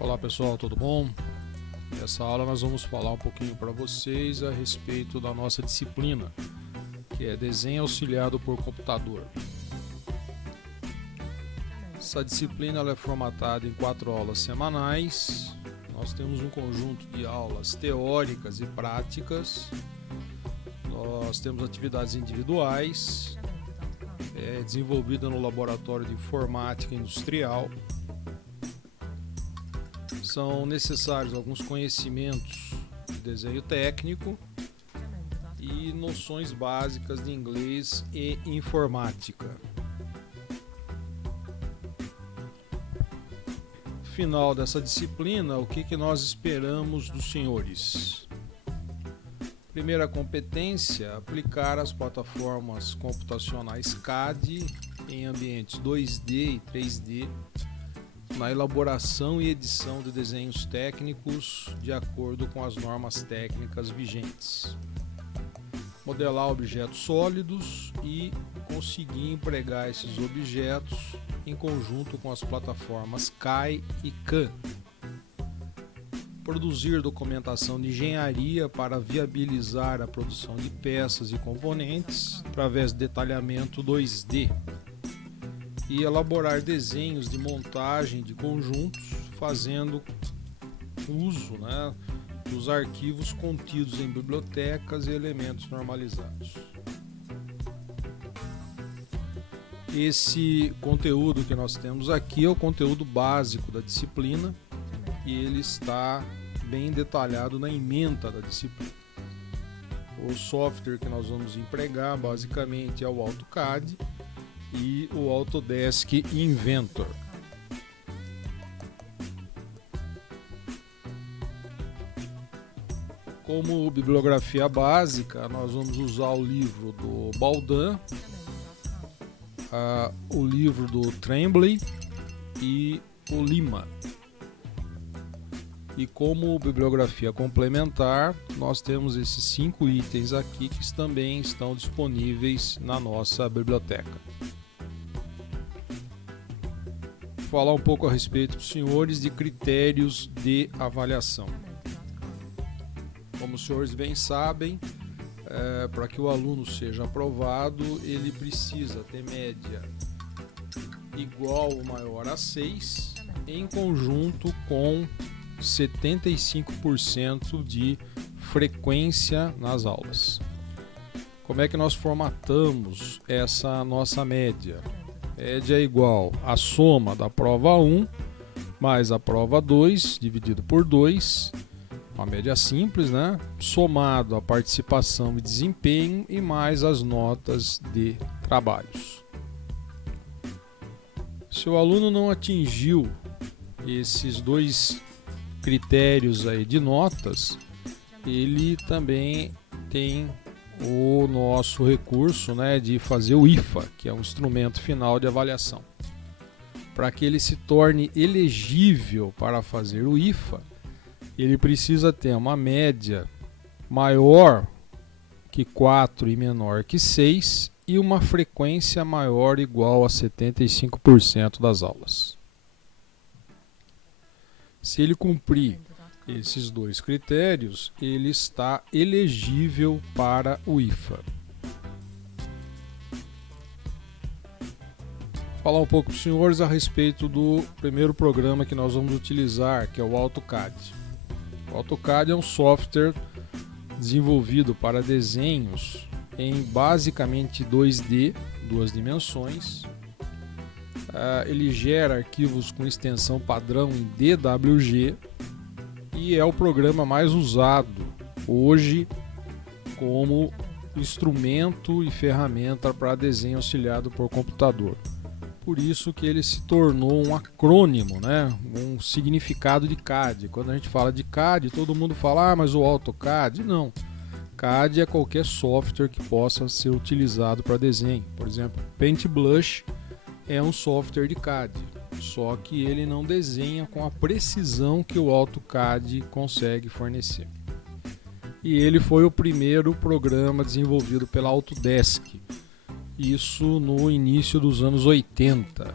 Olá pessoal, tudo bom? Nessa aula nós vamos falar um pouquinho para vocês a respeito da nossa disciplina, que é desenho auxiliado por computador. Essa disciplina ela é formatada em 4 aulas semanais. Nós temos um conjunto de aulas teóricas e práticas. Nós temos atividades individuais, desenvolvida no Laboratório de Informática Industrial. São necessários alguns conhecimentos de desenho técnico e noções básicas de inglês e informática. No final dessa disciplina, o que nós esperamos dos senhores? Primeira competência, aplicar as plataformas computacionais CAD em ambientes 2D e 3D, na elaboração e edição de desenhos técnicos de acordo com as normas técnicas vigentes. Modelar objetos sólidos e conseguir empregar esses objetos em conjunto com as plataformas CAI e CAM. Produzir documentação de engenharia para viabilizar a produção de peças e componentes através de detalhamento 2D. E elaborar desenhos de montagem de conjuntos, fazendo uso dos arquivos contidos em bibliotecas e elementos normalizados. Esse conteúdo que nós temos aqui é o conteúdo básico da disciplina e ele está bem detalhado na ementa da disciplina. O software que nós vamos empregar basicamente é o AutoCAD e o Autodesk Inventor. Como bibliografia básica, nós vamos usar o livro do Baldan, o livro do Tremblay e o Lima. E como bibliografia complementar, nós temos esses 5 itens aqui que também estão disponíveis na nossa biblioteca. Vou falar um pouco a respeito dos senhores de critérios de avaliação. Como os senhores bem sabem, para que o aluno seja aprovado, ele precisa ter média igual ou maior a 6, em conjunto com 75% de frequência nas aulas. Como é que nós formatamos essa nossa média? Média é igual à soma da prova 1 mais a prova 2 dividido por 2, uma média simples, somado a participação e desempenho e mais as notas de trabalhos. Se o aluno não atingiu esses 2 critérios aí de notas, ele também tem o nosso recurso de fazer o IFA, que é um instrumento final de avaliação. Para que ele se torne elegível para fazer o IFA, ele precisa ter uma média maior que 4 e menor que 6 e uma frequência maior ou igual a 75% das aulas. Se ele cumprir esses 2 critérios, ele está elegível para o IFA. Vou falar um pouco para os senhores a respeito do primeiro programa que nós vamos utilizar, que é o AutoCAD. O AutoCAD é um software desenvolvido para desenhos em basicamente 2D, 2 dimensões. Ele gera arquivos com extensão padrão em DWG e é o programa mais usado hoje como instrumento e ferramenta para desenho auxiliado por computador. Por isso que ele se tornou um acrônimo, um significado de CAD. Quando a gente fala de CAD, todo mundo fala, mas o AutoCAD? Não. CAD é qualquer software que possa ser utilizado para desenho. Por exemplo, Paintbrush é um software de CAD, só que ele não desenha com a precisão que o AutoCAD consegue fornecer. E ele foi o primeiro programa desenvolvido pela Autodesk, isso no início dos anos 80.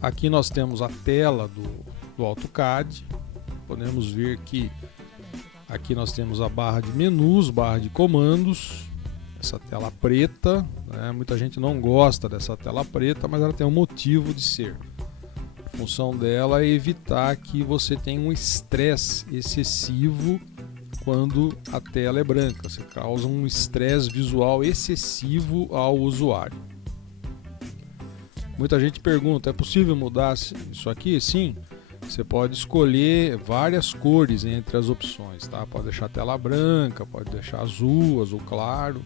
Aqui nós temos a tela do AutoCAD. Podemos ver que aqui nós temos a barra de menus, barra de comandos, essa tela preta, né? Muita gente não gosta dessa tela preta, mas ela tem um motivo de ser. A função dela é evitar que você tenha um estresse excessivo quando a tela é branca. Você causa um estresse visual excessivo ao usuário. Muita gente pergunta, é possível mudar isso aqui? Sim, você pode escolher várias cores entre as opções, tá? Pode deixar a tela branca, pode deixar azul, azul claro,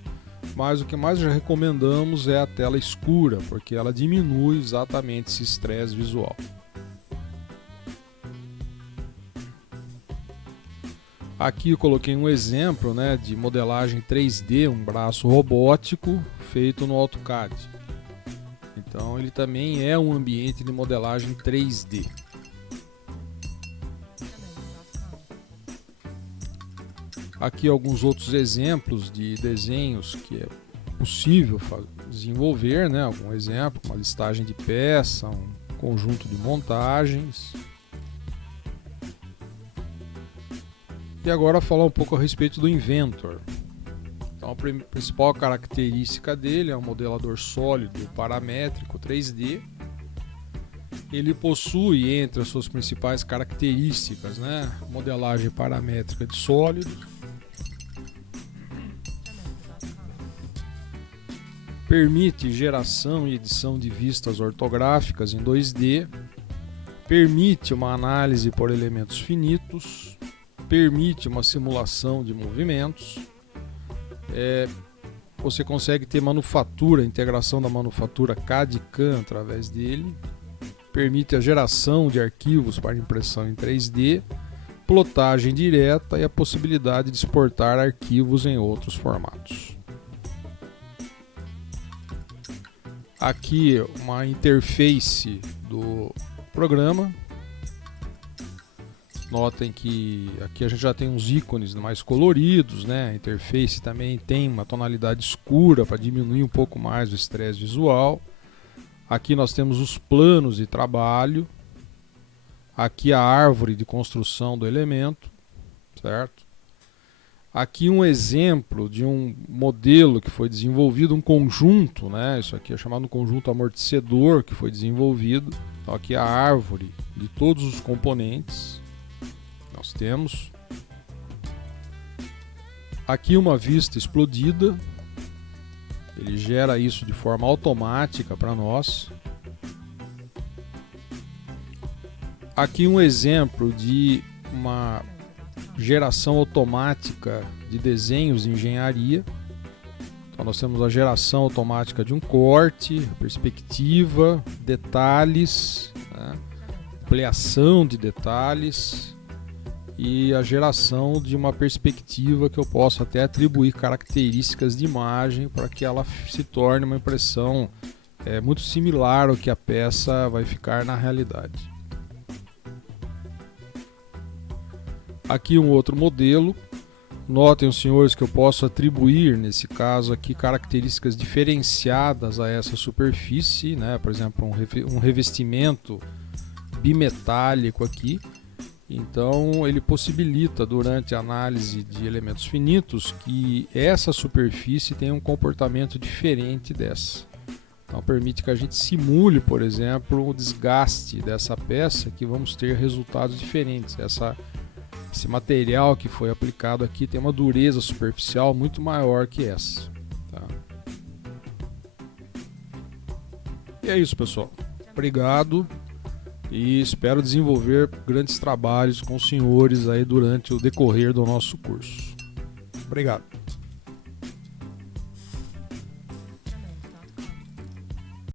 mas o que mais já recomendamos é a tela escura, porque ela diminui exatamente esse estresse visual. Aqui eu coloquei um exemplo, né, de modelagem 3D, um braço robótico feito no AutoCAD. Então ele também é um ambiente de modelagem 3D. Aqui alguns outros exemplos de desenhos que é possível desenvolver, né? Algum exemplo, uma listagem de peça, um conjunto de montagens. E agora falar um pouco a respeito do Inventor. Então a principal característica dele é um modelador sólido paramétrico 3D. Ele possui entre as suas principais características, né, modelagem paramétrica de sólidos, permite geração e edição de vistas ortográficas em 2D, permite uma análise por elementos finitos, permite uma simulação de movimentos. Você consegue ter manufatura, integração da manufatura CAD e CAM através dele, permite a geração de arquivos para impressão em 3D, plotagem direta e a possibilidade de exportar arquivos em outros formatos. Aqui uma interface do programa. Notem que aqui a gente já tem uns ícones mais coloridos, né? A interface também tem uma tonalidade escura para diminuir um pouco mais o estresse visual. Aqui nós temos os planos de trabalho. Aqui a árvore de construção do elemento, certo? Aqui um exemplo de um modelo que foi desenvolvido, um conjunto, né? Isso aqui é chamado conjunto amortecedor que foi desenvolvido. Então aqui a árvore de todos os componentes. Nós temos aqui uma vista explodida, ele gera isso de forma automática para nós. Aqui um exemplo de uma geração automática de desenhos de engenharia. Então nós temos a geração automática de um corte, perspectiva, detalhes, né? Ampliação de detalhes. E a geração de uma perspectiva que eu posso até atribuir características de imagem para que ela se torne uma impressão muito similar ao que a peça vai ficar na realidade. Aqui um outro modelo. Notem, os senhores, que eu posso atribuir, nesse caso aqui, características diferenciadas a essa superfície, né? Por exemplo, um revestimento bimetálico aqui. Então ele possibilita, durante a análise de elementos finitos, que essa superfície tenha um comportamento diferente dessa. Então permite que a gente simule, por exemplo, o desgaste dessa peça, que vamos ter resultados diferentes. Esse material que foi aplicado aqui tem uma dureza superficial muito maior que essa. Tá? E é isso, pessoal. Obrigado. E espero desenvolver grandes trabalhos com os senhores aí durante o decorrer do nosso curso. Obrigado.